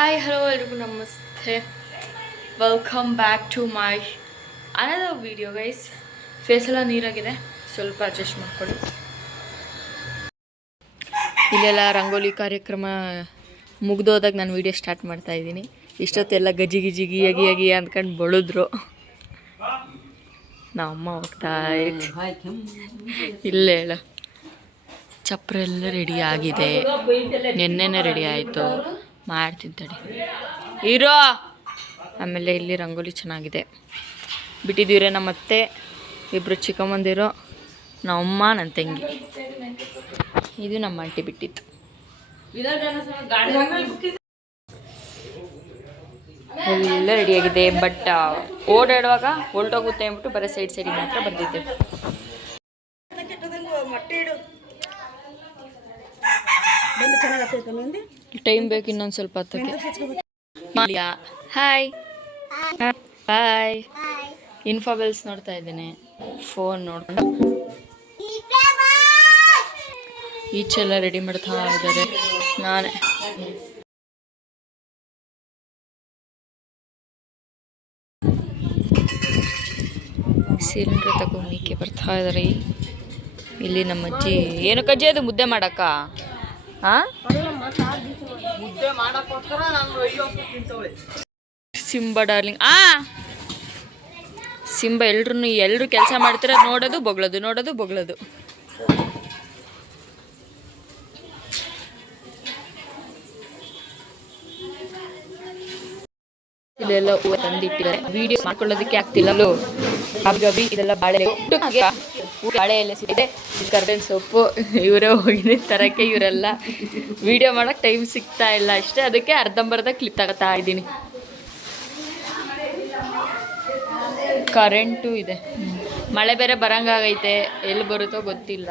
Hi hello ಎಲ್ರಿಗೂ ನಮಸ್ತೆ. Welcome back to my another video guys. Face ಎಲ್ಲ ನೀರಾಗಿದೆ, ಸ್ವಲ್ಪ ಅಡ್ಜಸ್ಟ್ ಮಾಡ್ಕೊಳ್ಳಿ. ಇಲ್ಲೆಲ್ಲ ರಂಗೋಲಿ ಕಾರ್ಯಕ್ರಮ ಮುಗ್ದೋದಾಗ ನಾನು ವಿಡಿಯೋ ಸ್ಟಾರ್ಟ್ ಮಾಡ್ತಾ ಇದ್ದೀನಿ. ಇಷ್ಟೊತ್ತೆಲ್ಲ ಗಜಿ ಗಿಜಿ ಗಿಯಗಿ ಅಗಿ ಅಂದ್ಕೊಂಡು ಬಳಿದ್ರು. ನಮ್ಮಮ್ಮ ಹೋಗ್ತಾ ಇಲ್ಲೇ ಹೇಳ ಚಪ್ರ ಎಲ್ಲ ರೆಡಿ ಆಗಿದೆ. ನೆನ್ನೆನೇ ರೆಡಿ ಆಯಿತು, ಮಾಡ್ತೀನಿ ತಡಿ ಇರೋ. ಆಮೇಲೆ ಇಲ್ಲಿ ರಂಗೋಲಿ ಚೆನ್ನಾಗಿದೆ ಬಿಟ್ಟಿದ್ದೀವ್ರೆ. ನಮ್ಮ ಅತ್ತೆ, ಇಬ್ಬರು ಚಿಕ್ಕಮ್ಮಂದಿರು, ನಮ್ಮಮ್ಮ, ನನ್ನ ತಂಗಿ. ಇದು ನಮ್ಮ ಆಂಟಿ ಬಿಟ್ಟಿತ್ತು. ಎಲ್ಲ ರೆಡಿಯಾಗಿದೆ. ಬಟ್ ಓಡಾಡುವಾಗ ಹೊಲ್ಟೋಗುತ್ತೆ ಅಂದ್ಬಿಟ್ಟು ಬರೀ ಸೈಡಿಗೆ ಮಾತ್ರ ಬಂದಿದ್ದೆ. ಟೈಮ್ ಬೇಕು ಇನ್ನೊಂದು ಸ್ವಲ್ಪ ಹೊತ್ತಕ್ಕೆ. Hi bye. ಇನ್ಫೋಬೆಲ್ಸ್ ನೋಡ್ತಾ ಇದ್ದೇನೆ, ಫೋನ್ ನೋಡ್ಕೊಂಡು. ಈಚೆಲ್ಲ ರೆಡಿ ಮಾಡ್ತಾ ಇದ್ದಾರೆ. ನಾನೇ ಸಿಲಿಂಡ್ರ್ ತಗೊಂಡಿಕ್ಕೆ ಬರ್ತಾ ಇದ್ದಾರೆ. ಇಲ್ಲಿ ನಮ್ಮ ಅಜ್ಜಿ. ಏನು ಕಜ್ಜಿ ಅದು ಮುದ್ದೆ ಮಾಡಕ್ಕ? Simba darling. ಸಿಂಬಾ ಎಲ್ಲರೂ ಕೆಲಸ ಮಾಡ್ತಾರೆ, ನೋಡೋದು ಬೊಗಳೋದು. ಇಲ್ಲೆಲ್ಲ ಹೂವು ತಂದಿಟ್ಟಿದ್ದಾರೆ. ವಿಡಿಯೋ ಮಾಡ್ಕೊಳ್ಳೋದಕ್ಕೆ ಆಗ್ತಿಲ್ಲ. ಗಬಿ ಇದೆಲ್ಲ ಬಾಳೆ ಎಲೆ ಸಿಕ್ಕಿದೆ. ಕರ್ಬೇವಿನ ಸೊಪ್ಪು ಇವರೇ ಹೋಗಿದೆ ತರಕ್ಕೆ. ಇವರೆಲ್ಲ ವಿಡಿಯೋ ಮಾಡೋಕ್ಕೆ ಟೈಮ್ ಸಿಗ್ತಾ ಇಲ್ಲ ಅಷ್ಟೇ. ಅದಕ್ಕೆ ಅರ್ಧಂಬರ್ಧ ಕ್ಲಿಪ್ ತಗೋತಾ ಇದ್ದೀನಿ. ಕರೆಂಟು ಇದೆ. ಮಳೆ ಬೇರೆ ಬರಂಗಾಗೈತೆ, ಎಲ್ಲಿ ಬರುತ್ತೋ ಗೊತ್ತಿಲ್ಲ.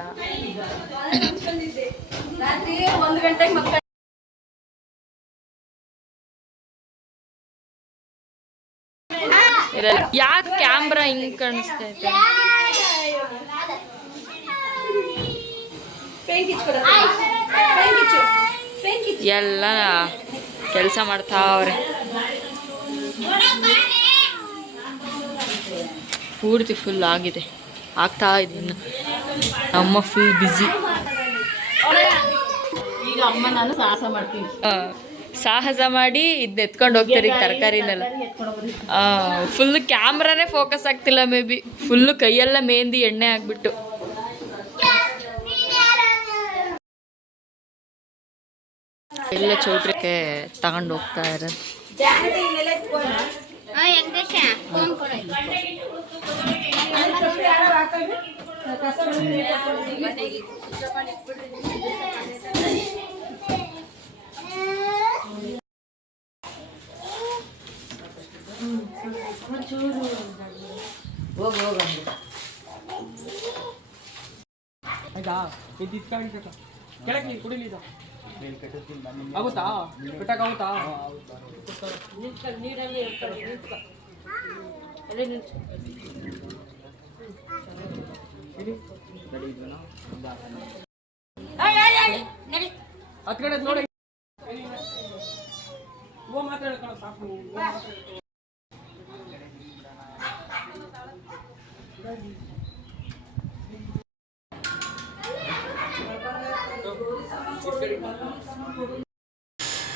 ಯಾಕೆ ಕ್ಯಾಮ್ರಾ ಹಿಂಗ್ ಕಾಣಿಸ್ತೈತೆ? ಎಲ್ಲ ಕೆಲಸ ಮಾಡ್ತಾವ್ರೆ. ಪೂರ್ತಿ ಫುಲ್ ಆಗಿದೆ, ಆಗ್ತಾ ಇದ್ದೀನಿ. ಅಮ್ಮ ಫುಲ್ ಬ್ಯುಸಿ. ಈಗ ಅಮ್ಮ ನಾನು ಸಾಹಸ ಮಾಡಿ ಇದನ್ನ ಎತ್ಕೊಂಡು ಹೋಗ್ತಾರೆ. ಈಗ ತರಕಾರಿನೆಲ್ಲ ಫುಲ್ ಕ್ಯಾಮ್ರಾನೇ ಫೋಕಸ್ ಆಗ್ತಿಲ್ಲ. ಮೇ ಬಿ ಫುಲ್ಲು ಕೈಯೆಲ್ಲ ಮೆಹಂದಿ ಎಣ್ಣೆ ಆಗ್ಬಿಟ್ಟು. ಎಲ್ಲ ಚೌಟ್ರಿಗೆ ತಗೊಂಡು ಹೋಗ್ತಾ ಇರೋದು. ಆಗುತ್ತಾ ಬಿಟ್ಟಕ್ಕಾಗುತ್ತಾ? ಹತ್ತು ಕಡೆ ನೋಡಿ ಮಾತ್ರ ಸಾಕು.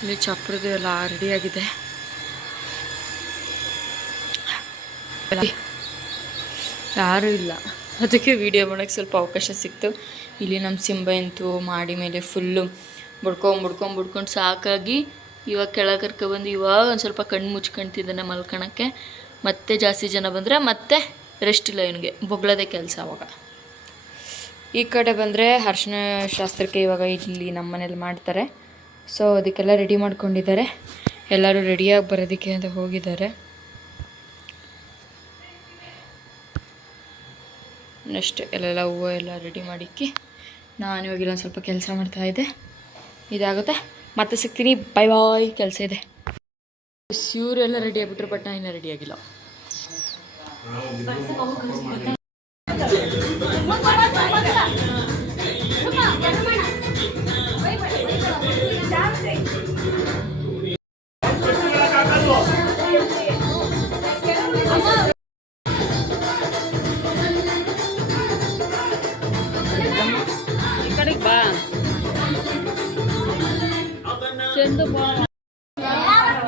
ಇಲ್ಲಿ ಚಪ್ರದ್ದು ಎಲ್ಲ ರೆಡಿಯಾಗಿದೆ. ಯಾರೂ ಇಲ್ಲ, ಅದಕ್ಕೆ ವಿಡಿಯೋ ಮಾಡೋಕ್ಕೆ ಸ್ವಲ್ಪ ಅವಕಾಶ ಸಿಕ್ತು. ಇಲ್ಲಿ ನಮ್ಮ ಸಿಂಬಾ ಅಂತೂ ಮಾಡಿ ಮೇಲೆ ಫುಲ್ಲು ಬಡ್ಕೊಂಡು ಸಾಕಾಗಿ ಇವಾಗ ಕೆಳಗೆ ಕರ್ಕೊಬಂದು ಇವಾಗ ಒಂದು ಸ್ವಲ್ಪ ಕಣ್ಣು ಮುಚ್ಕೊಳ್ತಿದ್ದಾನೆ ಮಲ್ಕೊಳಕ್ಕೆ. ಮತ್ತೆ ಜಾಸ್ತಿ ಜನ ಬಂದರೆ ಮತ್ತೆ ರೆಸ್ಟ್ ಇಲ್ಲ ಇವನಿಗೆ, ಬೊಗಳೋದೇ ಕೆಲಸ. ಅವಾಗ ಈ ಕಡೆ ಬಂದರೆ ಅರ್ಶಿನ ಶಾಸ್ತ್ರಕ್ಕೆ ಇವಾಗ ಇಲ್ಲಿ ನಮ್ಮ ಮನೇಲಿ ಮಾಡ್ತಾರೆ. ಸೊ ಅದಕ್ಕೆಲ್ಲ ರೆಡಿ ಮಾಡ್ಕೊಂಡಿದ್ದಾರೆ. ಎಲ್ಲರೂ ರೆಡಿಯಾಗಿ ಬರೋದಕ್ಕೆ ಅಂತ ಹೋಗಿದ್ದಾರೆ. ಅಷ್ಟೇ, ಎಲ್ಲೆಲ್ಲ ಹೂವು ಎಲ್ಲ ರೆಡಿ ಮಾಡಿಕ್ಕಿ ನಾನು ಇವಾಗ ಇಲ್ಲೊಂದು ಸ್ವಲ್ಪ ಕೆಲಸ ಮಾಡ್ತಾಯಿದ್ದೆ. ಇದಾಗುತ್ತೆ, ಮತ್ತೆ ಸಿಗ್ತೀನಿ. ಬಾಯ್. ಕೆಲಸ ಇದೆ. ಇವರೆಲ್ಲ ರೆಡಿ ಆಗಿಬಿಟ್ರು, ಬಟ್ ನಾನು ಇನ್ನೂ ರೆಡಿಯಾಗಿಲ್ಲ.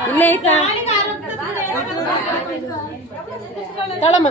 ಇಲ್ಲೇ ಐತಾ ತಳಮ್ಮ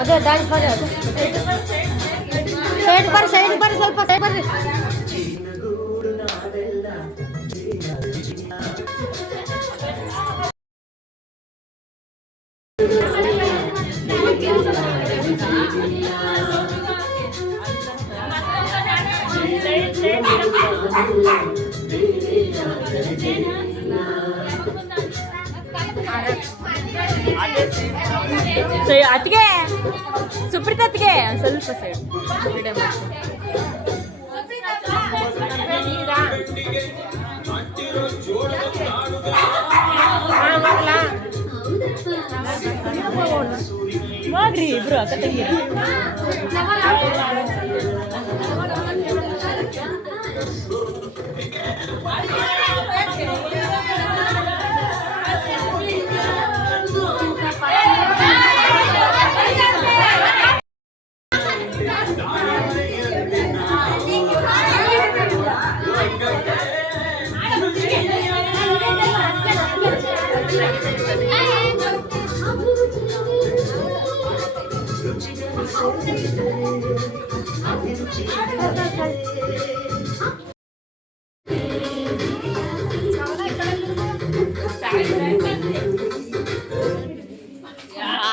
ಅದೇ ಡ್ಯಾನ್ಸ್ ಮಾಡಿ ಸೈಡ್ ಬರ್ರಿ ಸ್ವಲ್ಪ ಸೈಡ್ ಬರ್ರಿ. ಅತ್ತಿಗೆ ಸುಪ್ರೀತ್ ಅತ್ತಿಗೆ ಸ್ವಲ್ಪ ಸೈಡ್ ಮಾಡ್ರಿ ಇಬ್ರು ಅಕ್ಕ ತಂಗಿರಿ.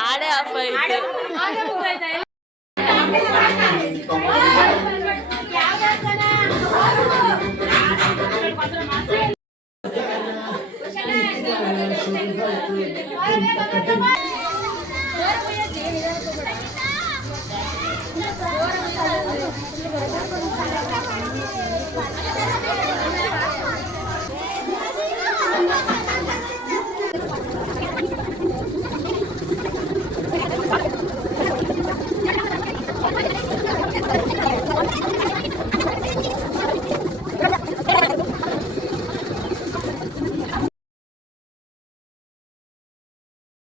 ಆಡೆ ಅಪ್ಪ Thank you.